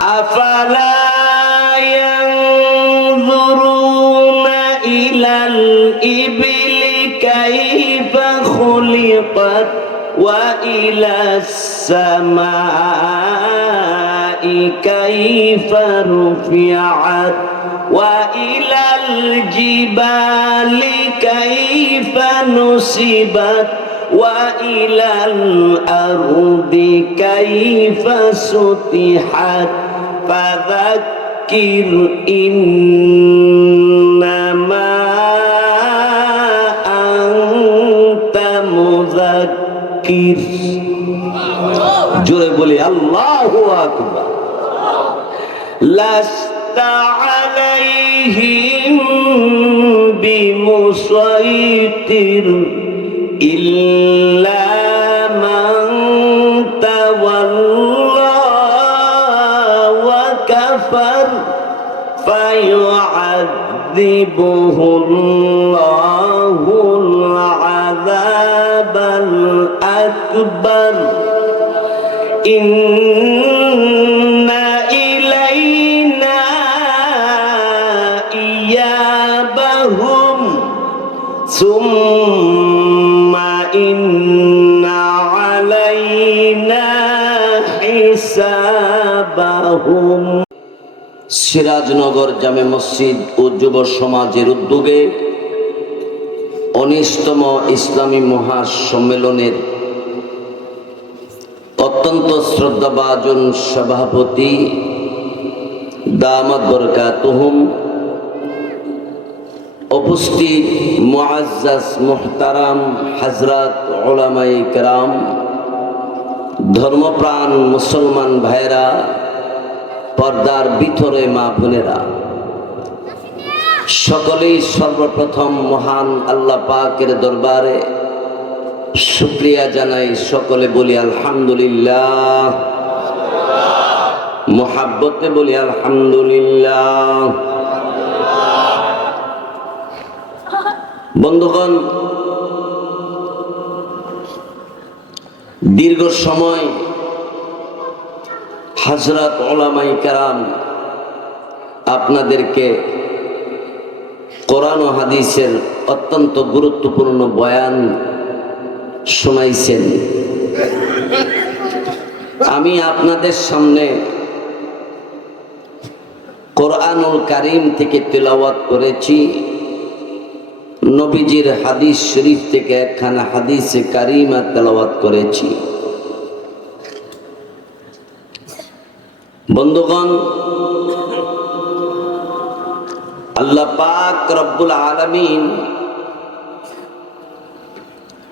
أفلا ينظرون إلى الإبل كيف خلقت وإلى السماء كيف رفعت وإلى الجبال كيف نصبت وإلى الأرض كيف سطحت فذكر إنما أنت مذكر জোরে বলি আল্লাহু আকবার لست عليهم بمسيطر إلا من تولى وكفر فيعذبه الله العذاب الأكبر. إن إلينا إيابهم. ثم সিরাজনগর জামে মসজিদ ও যুব সমাজের উদ্যোগে উনিশতম ইসলামী মহাসম্মেলনের অত্যন্ত শ্রদ্ধাভাজন সভাপতি দামাত বরকাতুহুম উপস্থিত মুআজ্জাজ মুহতারাম হজরত ওলামাই কেরাম, ধর্মপ্রাণ মুসলমান ভাইরা পর্দার ভিতরে মা বোনেরা। সকলেই সর্বপ্রথম মহান আল্লাহ পাকের দরবারে শুক্রিয়া জানাই, সকলে বলি আলহামদুলিল্লাহ। মোহাব্বতে বলি আলহামদুলিল্লাহ। বন্ধুগণ, দীর্ঘ সময় হাজরাত ওলামাই কারাম আপনাদেরকে কোরআন ও হাদিসের অত্যন্ত গুরুত্বপূর্ণ বয়ান শোনাইছেন। আমি আপনাদের সামনে কোরআনুল কারিম থেকে তেলাওয়াত করেছি। নবীজির হাদিস শরীফ থেকে একখানা হাদিসে কারিমা তেলাওয়াত করেছি। বন্ধুগণ, আল্লাহ পাক রব্বুল আলামিন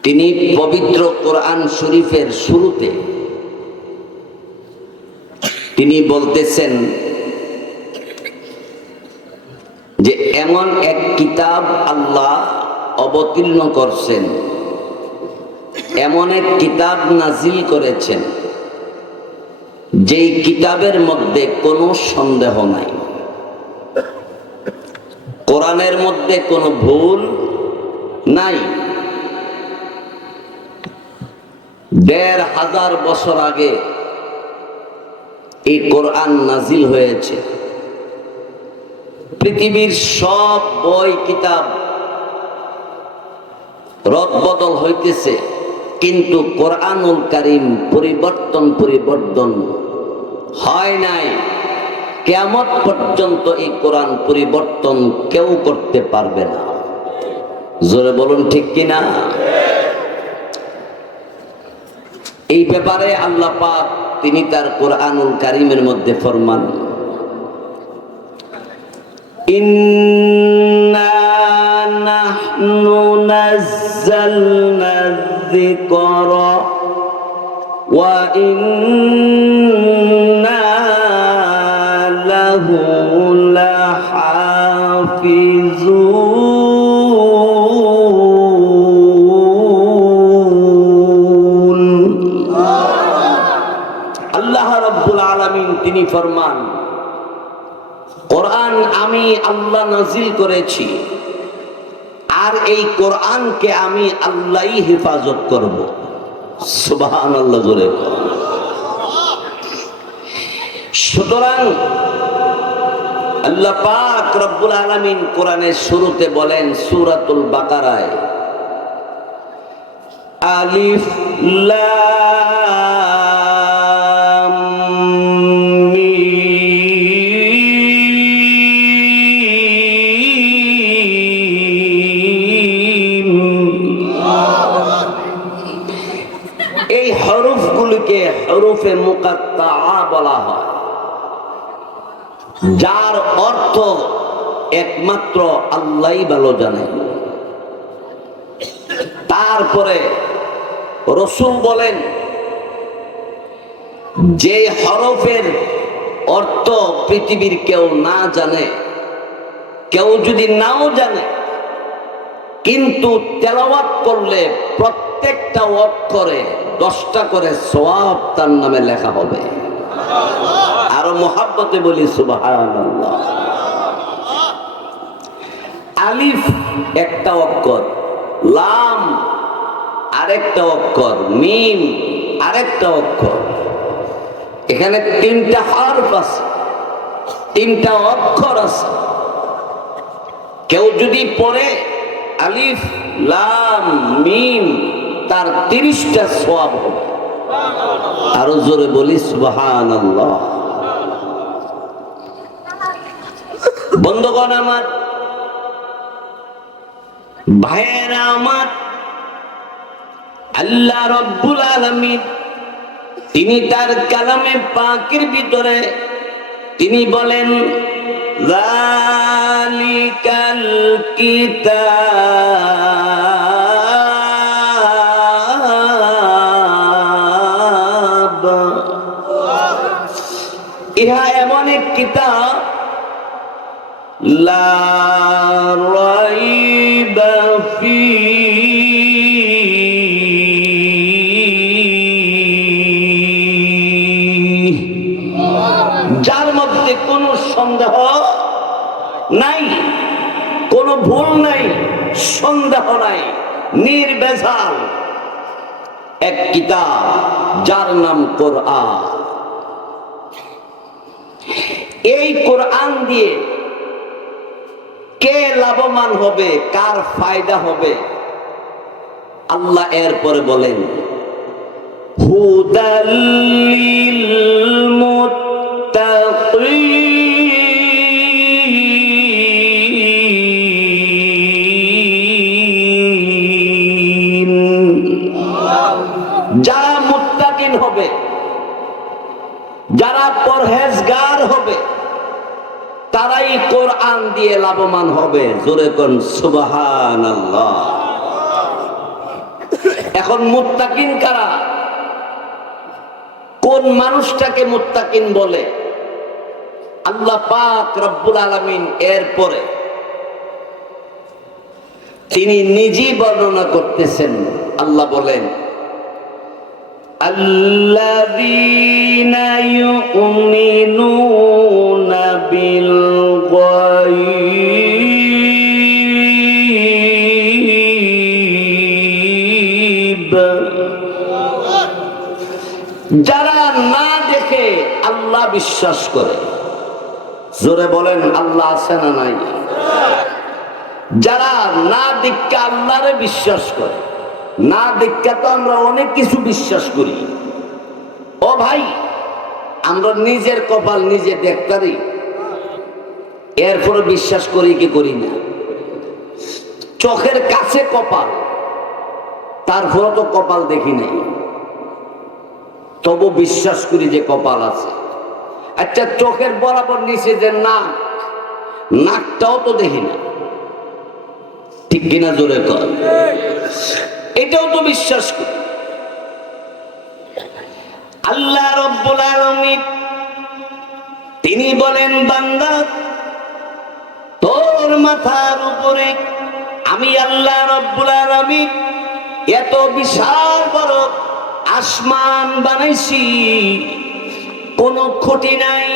তিনি পবিত্র কোরআন শরীফের শুরুতে তিনি বলতেছেন যে, এমন এক কিতাব আল্লাহ অবতীর্ণ করছেন, এমন এক কিতাব নাজিল করেছেন। যেই কিতাবের মধ্যে কোনো সন্দেহ নাই, কোরআনের মধ্যে কোনো ভুল নাই, দেড় হাজার বছর আগে এই কোরআন নাজিল হয়েছে। পৃথিবীর সব বই কিতাব রদবদল হইতেছে। কিন্তু কোরআনুল কারিম পরিবর্তন পরিবর্তন হয় নাই। কেমন পর্যন্ত এই কোরআন পরিবর্তন কেউ করতে পারবে না। জোরে বলুন ঠিক কিনা? এই ব্যাপারে আল্লাহ পাক তিনি তার কোরআনুল কারিমের মধ্যে ফরমান। ইন্না নাহনু নাযালনা الذكر وإنا له لحافظون আল্লাহ রব্বুল আলামিন তিনি ফরমান কোরআন আমি আল্লাহ নাজিল করেছি আর এই কোরআনকে আমি আল্লাহই হেফাজত করব। সুবহান আল্লাহ জোরে। সুতরাং আল্লাহ পাক রব্বুল আলামিন কোরআনের শুরুতে বলেন সূরাতুল বাকারায়, আলিফ লাম হরফগুলিকে হরফে মুকাত্তা বলা হয়। যার অর্থ একমাত্র আল্লাহই ভালো জানে। তারপরে রসুল বলেন, যে হরফের অর্থ পৃথিবীর কেউ না জানে, কেউ যদি নাও জানে, কিন্তু তেলাওয়াত করলে প্রত্যেকটা অক্ষরে দশটা করে সোয়াব তার নামে লেখা হবে। আরও মহাব্বতে বলি আলিফ একটা অক্ষর, লাম আরেকটা অক্ষর, মিম আরেকটা অক্ষর। এখানে তিনটা হরফ আছে, তিনটা অক্ষর আছে। কেউ যদি পড়ে আলিফ, লাম, মিম তার তিরিশটা সোয়াব হবে। আরও জোরে বলি সুবাহান বন্ধুগণ আমার, ভাইয়েরা আমার, আল্লাহ রব্বুল আলমিন, তিনি তার কালামে পাকের ভিতরে তিনি বলেন রালিকাল কিতাব ইহা এমন এক কিতাব, লা যার মধ্যে কোনো সন্দেহ নাই, কোনো ভুল নাই, সন্দেহ নাই, নির্বেজাল। এক কিতাব যার নাম কোরআন। এই কোরআন দিয়ে কে লাভবান হবে কার ফায়দা হবে? আল্লাহ এরপরে বলেন হুদাল্লিল মুত্তাকিন। তারাই কোরআন দিয়ে লাভবান হবে জোরে কোন সুবাহান এখন মুত্তাকিন কারা কোন মানুষটাকে মুত্তাকিন বলে আল্লাহ পাক রব্বুল আলামিন এরপরে তিনি নিজেই বর্ণনা করতেছেন আল্লাহ বলেন الذين يؤمنون বিশ্বাস করে। জোরে বলেন, আল্লাহ আছে না নাই? যারা না দেখে আল্লাহরে বিশ্বাস করে, না দেখে তো আমরা অনেক কিছু বিশ্বাস করি। ও ভাই, আমরা নিজের কপাল নিজে দেখতারি এরপরে বিশ্বাস করি কি করি না? চোখের কাছে কপাল তারপরে তো কপাল দেখি নাই। তবু বিশ্বাস করি যে কপাল আছে। আচ্ছা চোখের বরাবর নিচে যে নাক, নাকটাও তো দেখি না। ঠিক কিনা জোরে কর এটাও তো বিশ্বাস করি। আল্লাহ রব্বুল আলামিন, তিনি বলেন, বান্দা, তোর মাথার উপরে আমি আল্লাহ রব্বুল আলামিন এত বিশাল বড় আসমান বানাইছি। কোনো খুঁটি নাই,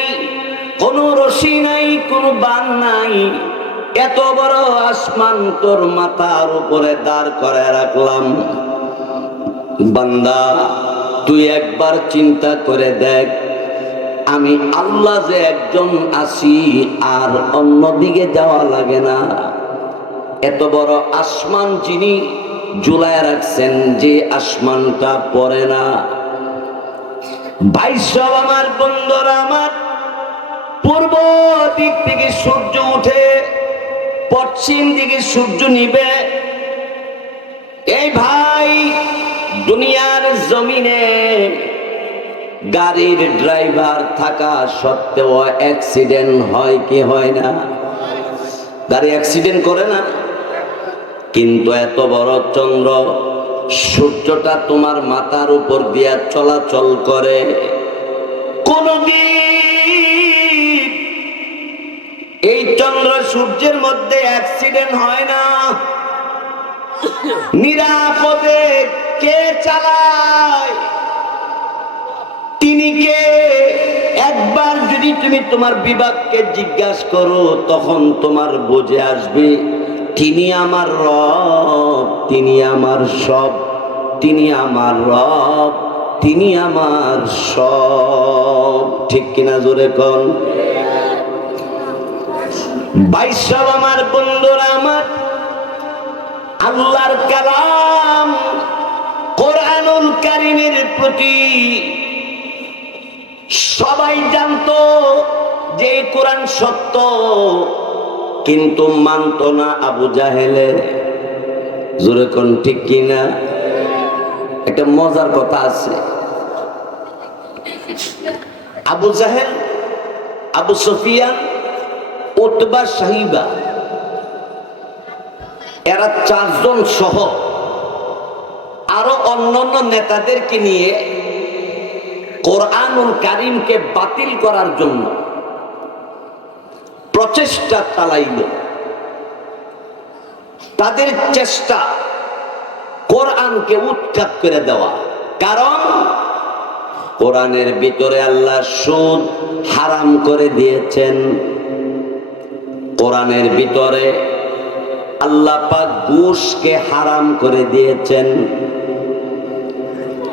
কোনো রশি নাই, কোনো বান নাই। এত বড় আসমান তোর মাথার উপরে দাঁড় করে রাখলাম। বান্দা, তুই একবার চিন্তা করে দেখ, আমি আল্লাহ যে একজন আছি আর অন্যদিকে যাওয়া লাগে না। এত বড় আসমান যিনি জুলাই রাখছেন, যে আসমানটা পড়ে না। বাইশব আমার, বন্ধুরা আমার, পূর্ব দিক থেকে সূর্য উঠে পশ্চিম দিকে সূর্য নিবে। এই ভাই দুনিয়ার জমিনে গাড়ির ড্রাইভার থাকা সত্ত্বেও অ্যাক্সিডেন্ট হয় কি হয় না? গাড়ি অ্যাক্সিডেন্ট করে না? কিন্তু এত বড় চন্দ্র সূর্যটা তোমার মাথার উপর দিয়া চলাচল করে। কোনদিন এই চন্দ্র সূর্যের মধ্যে অ্যাক্সিডেন্ট হয় না। নিরাপদে কে চালায়? তিনি কে? একবার যদি তুমি তোমার বিভাগকে জিজ্ঞাসা করো, তখন তোমার বোঝে আসবে তিনি আমার রব, তিনি আমার সব, তিনি আমার রব, তিনি আমার সব। ঠিক কিনা জোরে কন? বাইশব আমার বন্ধুরা আমার আল্লাহর কালাম কোরআনুল কারিমের প্রতি সবাই জানতো যে কোরআন সত্য। কিন্তু মানত না আবু জাহেলে। জোরে কোন ঠিক কিনা? একটা মজার কথা আছে। আবু জাহেল, আবু সফিয়ান, উতবা সাহিবা, এরা চারজন সহ আরও অন্যান্য নেতাদেরকে নিয়ে কোরআনুল কারিমকে বাতিল করার জন্য প্রচেষ্টা চালাইল। তাদের চেষ্টা কোরআনকে উৎখাত করে দেওয়া। কারণ কোরআনের ভিতরে আল্লাহ সুদ হারাম করে দিয়েছেন। কোরআনের ভিতরে আল্লাহ পাক ঘুষকে হারাম করে দিয়েছেন।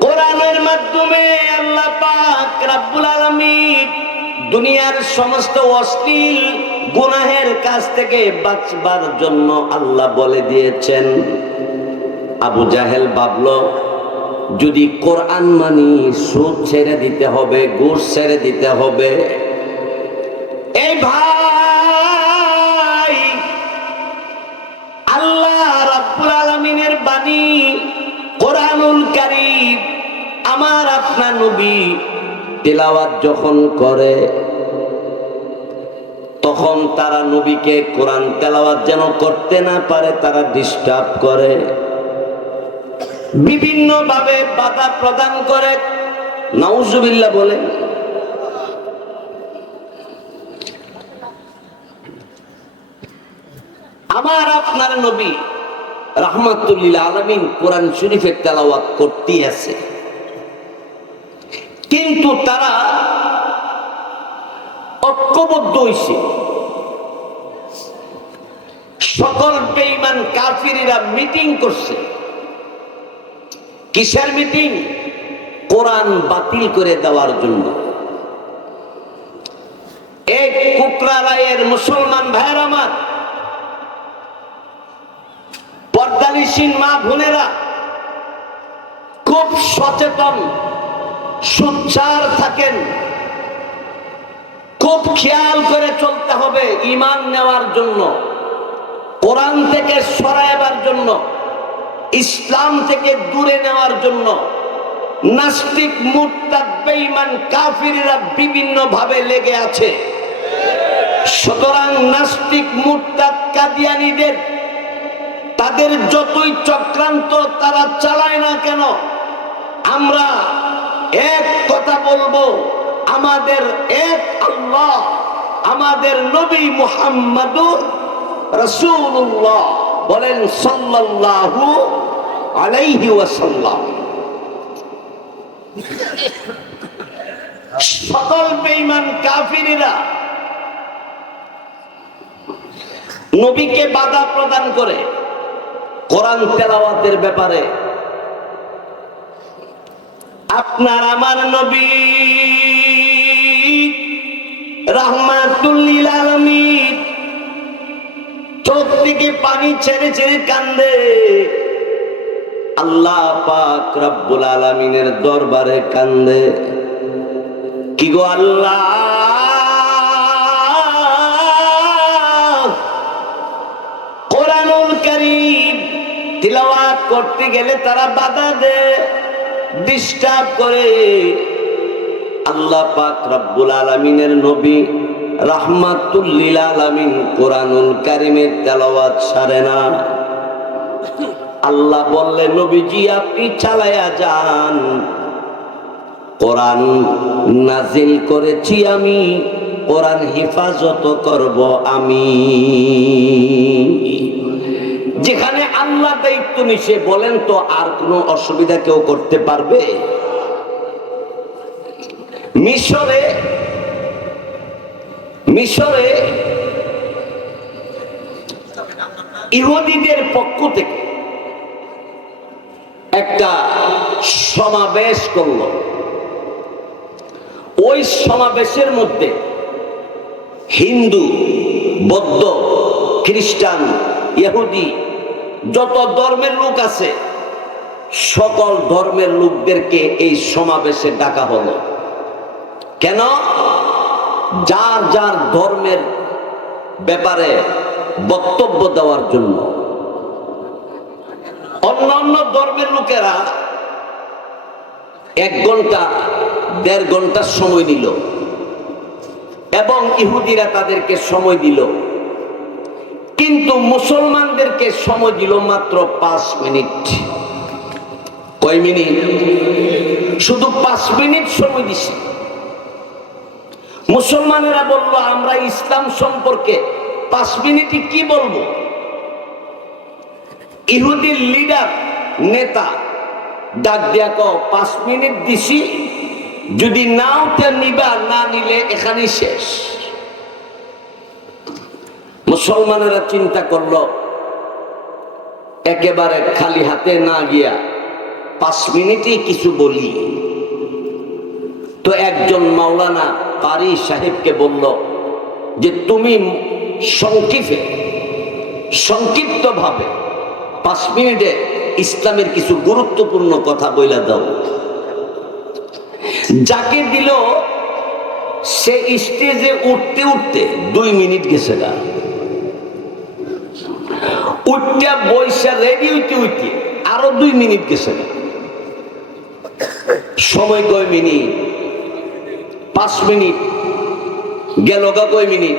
কোরআনের মাধ্যমে আল্লাহ পাক রাব্বুল আলামিন দুনিয়ার সমস্ত অশ্লীল গুনাহের কাছ থেকে বাঁচবার জন্য আল্লাহ বলে দিয়েছেন, আবু জাহেল ভাবলো, যদি কোরআন মানি, সুদ ছেড়ে দিতে হবে, ঘুষ ছেড়ে দিতে হবে। এই ভাই, আল্লাহ রাব্বুল আলামিনের বাণী কোরআনুল কারীম, আমার আপনার নবী তেলাওয়াত যখন করে, তখন তারা নবীকে কোরআন তেলাওয়াত যেন করতে না পারে, তারা ডিস্টার্ব করে। বিভিন্ন ভাবে বাধা প্রদান করে। নাউজুবিল্লাহ বলে, আমার আপনার নবী রাহমাতুল্লিল আলমিন কোরআন শরীফের তেলাওয়াত করতেই আছে। কিন্তু তারা ঐক্যবদ্ধ হয়েছে সকল বেঈমান কাফিরেরা মিটিং করছে। কিসের মিটিং? কোরআন বাতিল করে দেওয়ার জন্য। এক কুকরা রায়ের মুসলমান ভাইয়ের আমার পর্দানিসীন মা বোনেরা, খুব সচেতন সোচ্চার থাকেন। খুব খেয়াল করে চলতে হবে ইমান নেওয়ার জন্য, কোরআন থেকে সরাইবার জন্য, ইসলাম থেকে দূরে নেওয়ার জন্য। নাস্তিক, মুরতাদ, বেঈমান, কাফিররা বিভিন্ন ভাবে লেগে আছে। সুতরাং নাস্তিক, মুরতাদ, কাদিয়ানীদের, তাদের যতই চক্রান্ত তারা চালায় না কেন, আমরা এক কথা বলব, আমাদের এক আল্লাহ, আমাদের নবী মুহাম্মাদুর রাসূলুল্লাহ বলেন সাল্লাল্লাহু আলাইহি ওয়াসাল্লাম। সকল বেঈমান কাফিরেরা নবীকে বাধা প্রদান করে কোরআন তেলাওয়াতের ব্যাপারে আপনার আমার নবী আলামিন চোখ থেকে পানি ছেড়ে ছেড়ে কান্দে। আল্লাহ পাক রব্বুল আলামিনের দরবারে কান্দে। কি গো আল্লাহ? কোরআনুল কারীম তিলাওয়াত করতে গেলে তারা বাধা দেয়। ডিস্টার্ব করে আল্লাহ পাক রব্বুল আলামিনের নবী রাহমাতুল্লিল আলামিন কোরআনুল কারীমের তেলাওয়াত সারে না। আল্লাহ বললে নবীজি, আপনি চালায়া যান। কোরআন নাজিল করেছি আমি, কোরআন হেফাজত করব আমি। যেখানে আল্লাহ দায়িত্ব নিছে, বলেন তো আর কোনো অসুবিধা কেউ করতে পারবে? মিশরে মিশরে ইহুদিদের পক্ষ থেকে একটা সমাবেশ করল। ওই সমাবেশের মধ্যে হিন্দু, বৌদ্ধ, খ্রিস্টান, ইহুদি যত ধর্মের লোক আছে, সকল ধর্মের লোকদেরকে এই সমাবেশে ডাকা হলো। কেন? যার যার ধর্মের ব্যাপারে বক্তব্য দেওয়ার জন্য। অন্যান্য ধর্মের লোকেরা এক ঘণ্টা, দেড় ঘণ্টা সময় নিল। এবং ইহুদিরা তাদেরকে সময় দিল। কিন্তু মুসলমানদেরকে সময় দিল মাত্র পাঁচ মিনিট। কয় মিনিট? শুধু পাঁচ মিনিট সময় দিছে। মুসলমানেরা বলল, আমরা ইসলাম সম্পর্কে পাঁচ মিনিটে কি বলব? ইহুদির লিডার, নেতা, ডাক দিয়া কও, পাঁচ মিনিট দিছি, যদি নাও তে নিবা, না নিলে এখানেই শেষ। মুসলমানেরা চিন্তা করল, একেবারে খালি হাতে না গিয়া পাঁচ মিনিটই কিছু বলি। তো একজন মাওলানা পারি সাহেবকে বলল যে, তুমি সংক্ষিপে সংক্ষিপ্ত ভাবে পাঁচ মিনিটে ইসলামের কিছু গুরুত্বপূর্ণ কথা বইলা দাও। যাকে দিল, সে স্টেজে উঠতে উঠতে দুই মিনিট গেছে না উঠটা বৈশা রেডি হইতে হইতে আরও দুই মিনিট গেছে। সময় কয় মিনিট পাঁচ মিনিট গেল গা কয় মিনিট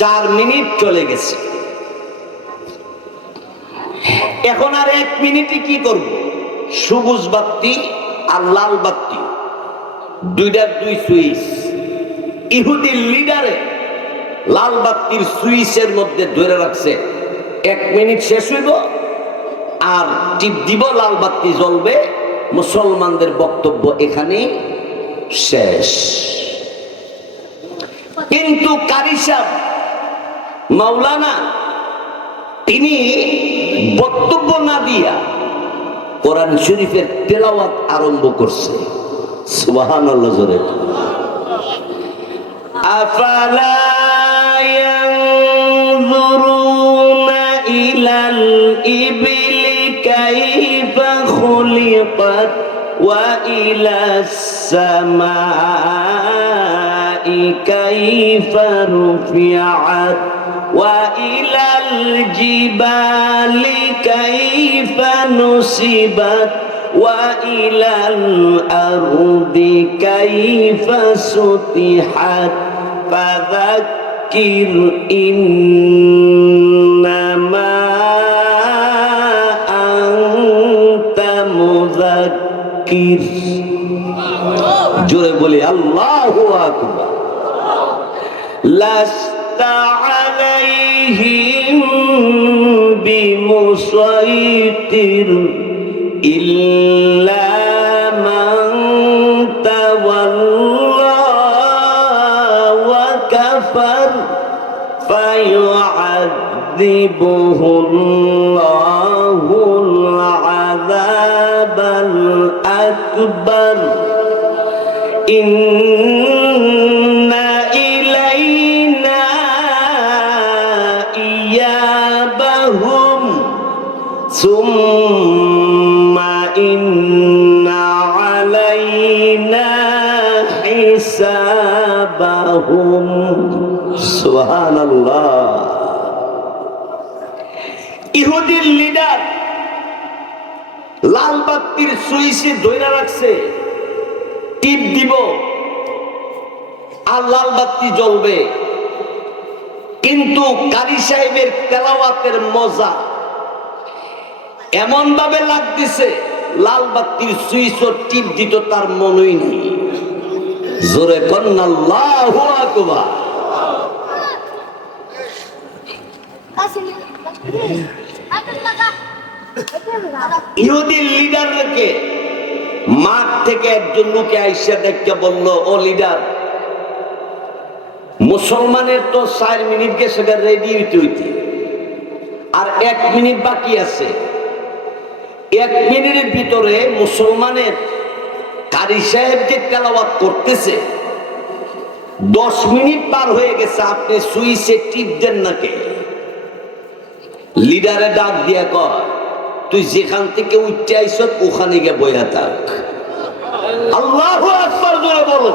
চার মিনিট চলে গেছে। এখন আর এক মিনিটে কি করব? সবুজ বাত্তি আর লাল বাত্তি দুইটার দুই সুইচ। ইহুদির লিডারে লাল বাত্তির সুইচের মধ্যে ধরে রাখছে এক মিনিট শেষ হইব আর টিপ দিব, লাল বাতি জ্বলবে। মুসলমানদের বক্তব্য এখানেই শেষ। কিন্তু কারি মাওলানা, তিনি বক্তব্য না দিয়া কোরআন শরীফের তেলাওয়াত আরম্ভ করছে। সুবাহান জোরে। আফালা الإبل كيف خلقت وإلى السماء كيف رفعت وإلى الجبال كيف نصبت وإلى الأرض كيف سطحت فذكر إنما জাকির জোরে বলি আল্লাহ লাস্তা আলাইহিম বিমুসাইতির ইল্লা মান তাওয়াল্লা ওয়া الأكبر إن লাল বাতির সুইচে ধইরা রাখছে। টিপ দিব। আর লাল বাতি জ্বলবে। কিন্তু কারি সাহেবের তেলাওয়াতের মজা এমন ভাবে লাগতেছে, লাল বাতির সুইচ ও টিপ দিত তার মনই নেই। জোরে কন্যা, আল্লাহু ইহুদির লিডারকে মাঠ থেকে একজন লোকে আইসা দেখতে বলল, ও লিডার মুসলমানের তো চার মিনিট গেছে রেডি হইতে হইতে। আর এক মিনিট বাকি আছে। এক মিনিটের ভিতরে মুসলমানের কারি সাহেব যে তেলাওয়াত করতেছে, দশ মিনিট পার হয়ে গেছে, আপনি সুইচে টিপ দেন নাকি? লিডারে ডাক দিয়া কয় তুই যেখান থেকে উঠতে আইস ওখানে গিয়ে বইয়া থাক। আল্লাহ আকবর জোরে বলো।